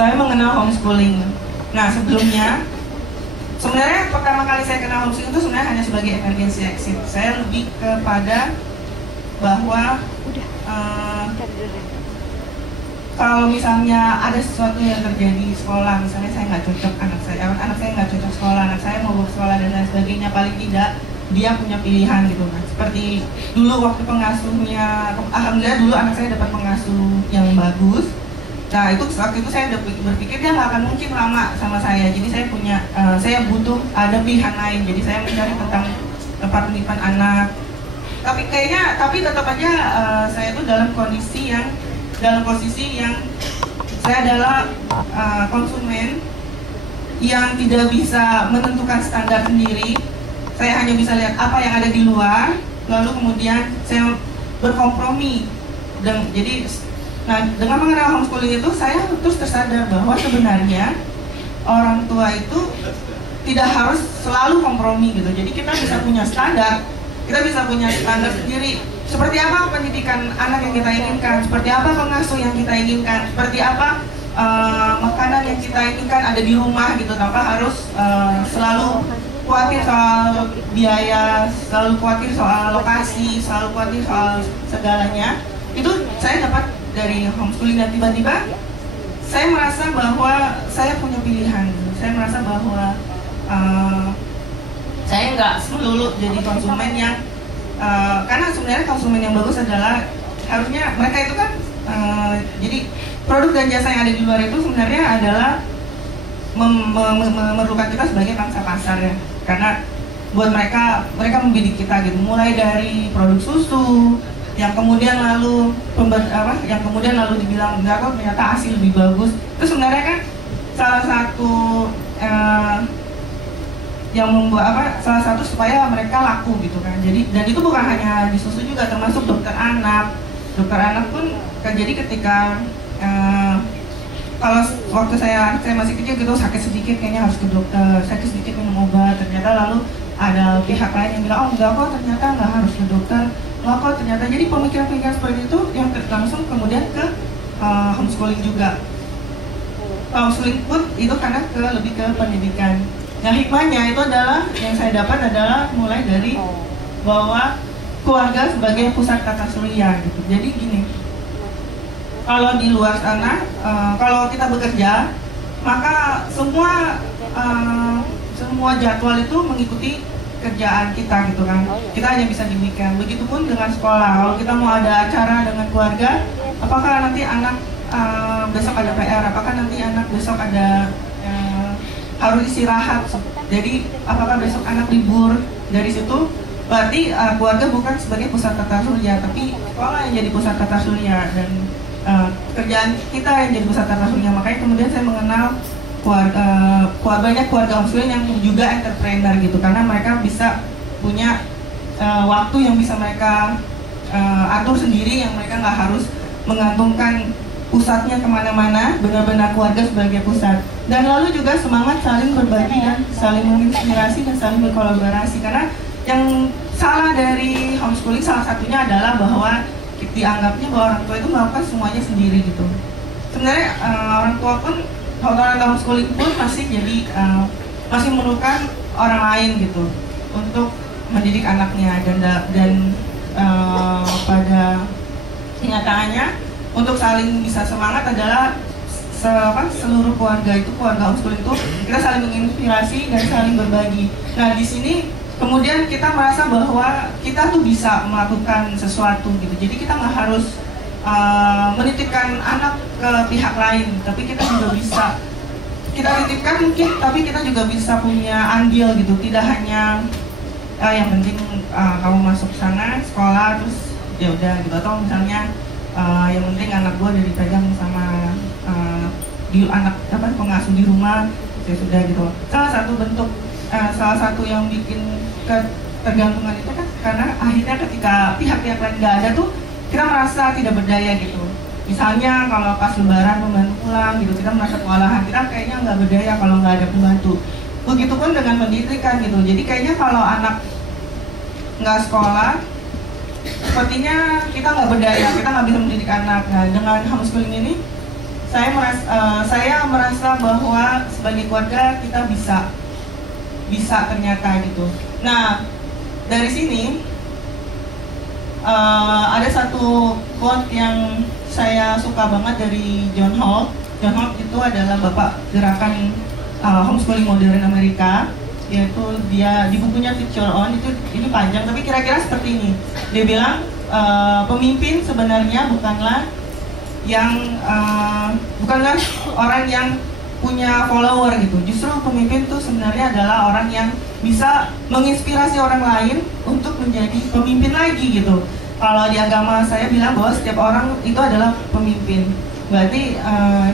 saya mengenal homeschooling. Nah sebelumnya, sebenarnya pertama kali saya kenal homeschooling itu sebenarnya hanya sebagai emergency exit. Saya lebih kepada bahwa kalau misalnya ada sesuatu yang terjadi di sekolah, misalnya saya nggak cocok anak saya nggak cocok sekolah, anak saya mau bersekolah dan lain sebagainya, paling tidak dia punya pilihan gitu kan. Seperti dulu waktu pengasuhnya, alhamdulillah dulu anak saya dapat pengasuh yang bagus. Nah itu waktu itu saya udah berpikir dia nggak akan mungkin lama sama saya, jadi saya butuh ada pilihan lain, jadi saya mencari tentang tempat penitipan anak. Tapi tetap aja saya itu dalam posisi yang saya adalah konsumen yang tidak bisa menentukan standar sendiri. Saya hanya bisa lihat apa yang ada di luar, lalu kemudian saya berkompromi. Dengan mengenal homeschooling itu saya terus tersadar bahwa sebenarnya orang tua itu tidak harus selalu kompromi gitu. Jadi kita bisa punya standar sendiri. Seperti apa pendidikan anak yang kita inginkan, seperti apa pengasuh yang kita inginkan, seperti apa makanan yang kita inginkan ada di rumah gitu, tanpa harus selalu khawatir soal biaya, selalu khawatir soal lokasi, selalu khawatir soal segalanya. Itu saya dapat dari homeschooling, dan tiba-tiba saya merasa bahwa saya punya pilihan. Saya merasa bahwa saya nggak melulu jadi konsumen yang karena sebenarnya konsumen yang bagus adalah harusnya mereka itu kan jadi produk dan jasa yang ada di luar itu sebenarnya adalah memerlukan kita sebagai pangsa pasar ya, karena buat mereka membidik kita gitu, mulai dari produk susu yang kemudian lalu dibilang enggak kok, ternyata hasil lebih bagus. Itu sebenarnya kan salah satu yang membuat salah satu supaya mereka laku gitu kan. Jadi, dan itu bukan hanya di susu juga, termasuk dokter anak pun kan. Jadi ketika kalau waktu saya masih kecil gitu, sakit sedikit kayaknya harus ke dokter, sakit sedikit minum obat, ternyata lalu ada pihak lain yang bilang oh enggak kok, ternyata nggak harus ke dokter, enggak kok ternyata. Jadi pemikiran-pemikiran seperti itu yang langsung kemudian ke homeschooling juga. Homeschooling pun itu karena lebih ke pendidikan. Nah hikmahnya itu adalah, yang saya dapat adalah mulai dari bahwa keluarga sebagai pusat tata surya gitu. Jadi gini, kalau di luar sana, kalau kita bekerja, maka semua jadwal itu mengikuti kerjaan kita gitu kan. Kita hanya bisa di weekend. Begitupun dengan sekolah. Kalau kita mau ada acara dengan keluarga, apakah nanti anak besok ada PR, apakah nanti anak besok ada harus istirahat, jadi apakah besok anak libur. Dari situ berarti keluarga bukan sebagai pusat tata surya, tapi sekolah yang jadi pusat tata surya, dan kerjaan kita yang jadi pusat tata surya. Makanya kemudian saya mengenal banyak keluarga homeschooling yang juga entrepreneur gitu, karena mereka bisa punya waktu yang bisa mereka atur sendiri, yang mereka nggak harus menggantungkan pusatnya kemana-mana, benar-benar keluarga sebagai pusat. Dan lalu juga semangat saling berbagi dan saling menginspirasi dan saling berkolaborasi. Karena yang salah dari homeschooling salah satunya adalah bahwa dianggapnya bahwa orang tua itu melakukan semuanya sendiri gitu. Sebenarnya orang tua pun, orang homeschooling pun masih memerlukan orang lain gitu untuk mendidik anaknya, dan pada kenyataannya untuk saling bisa semangat adalah seluruh keluarga homeschooling itu kita saling menginspirasi dan saling berbagi. Nah di sini kemudian kita merasa bahwa kita tuh bisa melakukan sesuatu gitu. Jadi kita nggak harus menitipkan anak ke pihak lain, tapi kita juga bisa titipkan mungkin, tapi kita juga bisa punya andil gitu. Tidak hanya yang penting kamu masuk sana sekolah terus ya udah gitu, atau misalnya yang penting anak gue udah dipegang sama pengasuh di rumah, ya sudah gitu. Salah satu yang bikin ketergantungan itu kan karena akhirnya ketika pihak-pihak lain nggak ada tuh kita merasa tidak berdaya gitu. Misalnya kalau pas lebaran pembantu pulang gitu, kita merasa kewalahan, kita kayaknya nggak berdaya kalau nggak ada pembantu. Begitupun dengan pendidikan gitu. Jadi kayaknya kalau anak nggak sekolah, sepertinya kita nggak berdaya, kita nggak bisa mendidik anak. Nah dengan homeschooling ini saya merasa bahwa sebagai keluarga kita bisa ternyata gitu. Nah, dari sini ada satu quote yang saya suka banget dari John Holt. John Holt itu adalah bapak gerakan homeschooling modern Amerika, yaitu dia di bukunya Teach Your Own ini panjang tapi kira-kira seperti ini. Dia bilang pemimpin sebenarnya bukanlah orang yang punya follower gitu. Justru pemimpin itu sebenarnya adalah orang yang bisa menginspirasi orang lain untuk menjadi pemimpin lagi gitu. Kalau di agama saya bilang bahwa setiap orang itu adalah pemimpin. Berarti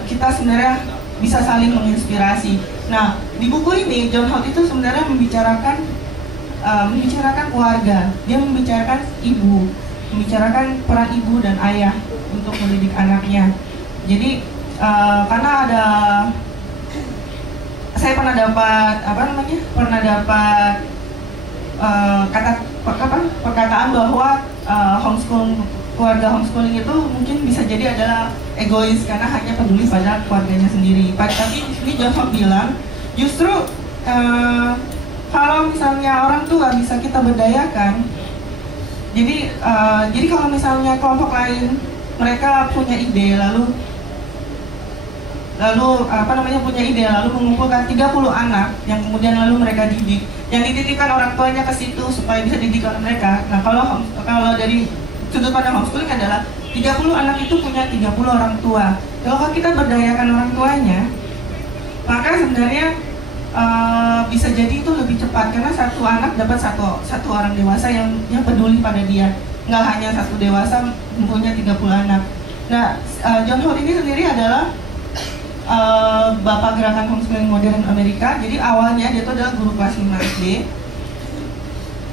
kita sebenarnya bisa saling menginspirasi. Nah, di buku ini John Holt itu sebenarnya membicarakan keluarga. Dia membicarakan ibu, membicarakan peran ibu dan ayah untuk mendidik anaknya. Jadi karena saya pernah dapat perkataan bahwa keluarga homeschooling itu mungkin bisa jadi adalah egois karena hanya peduli pada keluarganya sendiri. Tapi di sini John Holt bilang justru kalau misalnya orang tua bisa kita berdayakan. Jadi kalau misalnya kelompok lain mereka punya ide lalu mengumpulkan 30 anak yang kemudian lalu mereka didik, yang dititipkan orang tuanya ke situ supaya bisa didik oleh mereka. Nah, kalau dari sudut pandang homeschooling adalah 30 anak itu punya 30 orang tua. Kalau kita berdayakan orang tuanya, maka sebenarnya bisa jadi itu lebih cepat karena satu anak dapat satu orang dewasa yang peduli pada dia. Nggak hanya satu dewasa mempunyai 30 anak. Nah, John Holt ini sendiri adalah bapak gerakan homeschooling modern Amerika. Jadi awalnya dia itu adalah guru kelas 5 SD.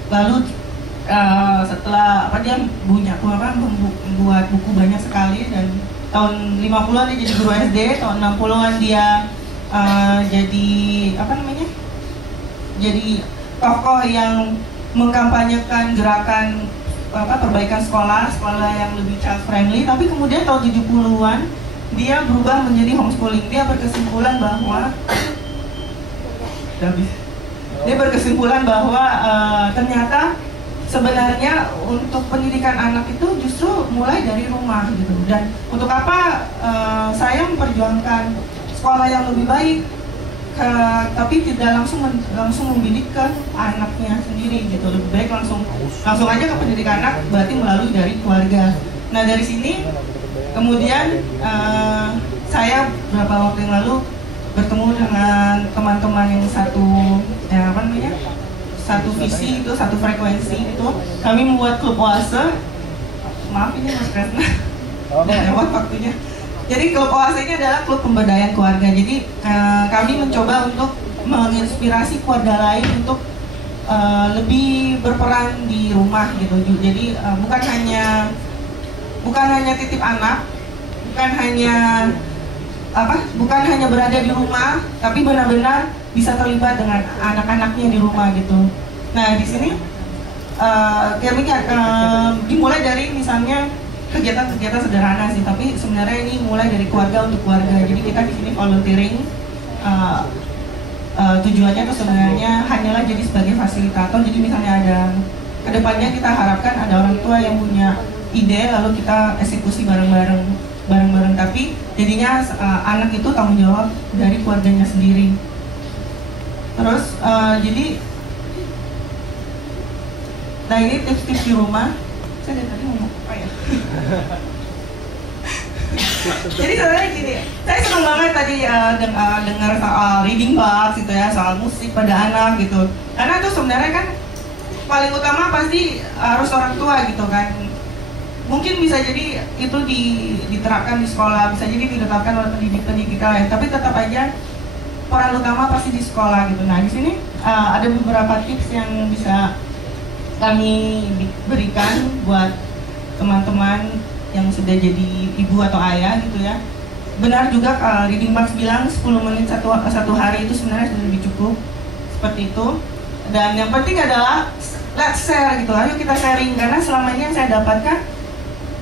Lalu setelah dia membuat buku banyak sekali, dan tahun 50-an dia jadi guru SD, tahun 60-an dia jadi tokoh yang mengkampanyekan gerakan perbaikan sekolah yang lebih child friendly. Tapi kemudian tahun 70-an dia berubah menjadi homeschooling. Dia berkesimpulan bahwa ternyata sebenarnya untuk pendidikan anak itu justru mulai dari rumah gitu. Dan untuk apa saya memperjuangkan sekolah yang lebih baik, tapi tidak langsung mendidik ke anaknya sendiri gitu. Lebih baik langsung aja ke pendidikan anak, berarti melalui dari keluarga. Nah, dari sini kemudian saya beberapa waktu yang lalu bertemu dengan teman-teman yang satu visi itu, satu frekuensi itu. Kami membuat klub oase. Maaf ini Mas Kresna, lewat waktunya. Jadi klub oase ini adalah klub pemberdayaan keluarga. Jadi kami mencoba untuk menginspirasi keluarga lain untuk lebih berperan di rumah gitu. Jadi bukan hanya titip anak, bukan hanya berada di rumah, tapi benar-benar bisa terlibat dengan anak-anaknya di rumah gitu. Nah, di sini dimulai dari misalnya kegiatan-kegiatan sederhana sih, tapi sebenarnya ini mulai dari keluarga untuk keluarga. Jadi kita di sini volunteering, tujuannya tuh sebenarnya hanyalah jadi sebagai fasilitator. Jadi misalnya ada kedepannya kita harapkan ada orang tua yang punya ide, lalu kita eksekusi bareng-bareng. Tapi jadinya anak itu tanggung jawab dari keluarganya sendiri. Terus nah ini tips-tips di rumah. Saya dari tadi ngomong apa ya? Jadi sebenarnya gini, saya senang banget tadi dengar soal reading box gitu ya, soal musik pada anak gitu. Karena itu sebenarnya kan paling utama pasti harus orang tua gitu kan. Mungkin bisa jadi itu diterapkan di sekolah, bisa jadi diterapkan oleh pendidik lain, tapi tetap aja peran utama pasti di sekolah gitu. Nah, di sini ada beberapa tips yang bisa kami berikan buat teman-teman yang sudah jadi ibu atau ayah gitu ya. Benar juga Reading Box bilang 10 menit satu hari itu sebenarnya sudah lebih cukup, seperti itu. Dan yang penting adalah let's share gitu, ayo kita sharing, karena selama ini yang saya dapatkan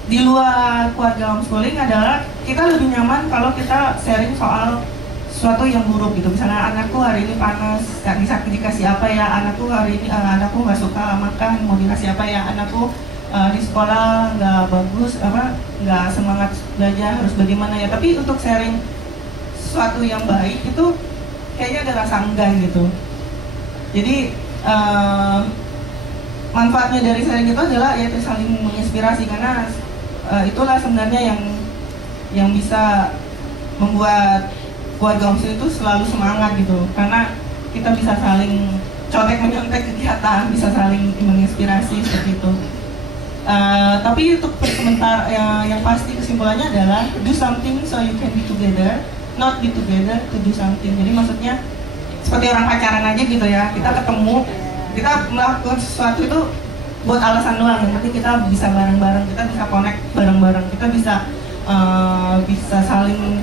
di luar keluarga homeschooling adalah kita lebih nyaman kalau kita sharing soal sesuatu yang buruk gitu. Misalnya anakku hari ini panas, nggak bisa dikasih apa ya, anakku hari ini anakku nggak suka makan, mau dikasih apa ya, anakku di sekolah nggak bagus, nggak semangat belajar, harus bagaimana ya. Tapi untuk sharing sesuatu yang baik itu kayaknya ada rasa enggan gitu. Jadi manfaatnya dari sharing itu adalah yaitu saling menginspirasi, karena itulah sebenarnya yang bisa membuat keluarga homeschooling itu selalu semangat gitu, karena kita bisa saling contek mencontek kegiatan, bisa saling menginspirasi seperti itu. Tapi untuk sementara yang pasti kesimpulannya adalah do something so you can be together, not be together to do something. Jadi maksudnya seperti orang pacaran aja gitu ya, kita ketemu, kita melakukan sesuatu itu buat alasan doang, yang penting kita bisa bareng-bareng, kita bisa connect bareng-bareng, kita bisa saling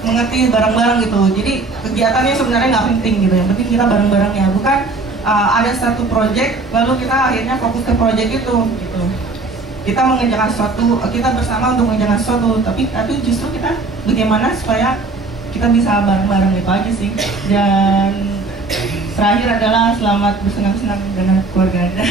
mengerti bareng-bareng gitu. Jadi kegiatannya sebenarnya nggak penting gitu, yang penting kita bareng-bareng ya, bukan ada satu project lalu kita akhirnya fokus ke project itu gitu. Kita mengerjakan sesuatu, kita bersama untuk mengerjakan sesuatu, tapi justru kita bagaimana supaya kita bisa bareng-bareng, itu aja sih. Dan terakhir adalah selamat bersenang-senang dengan keluarga Anda.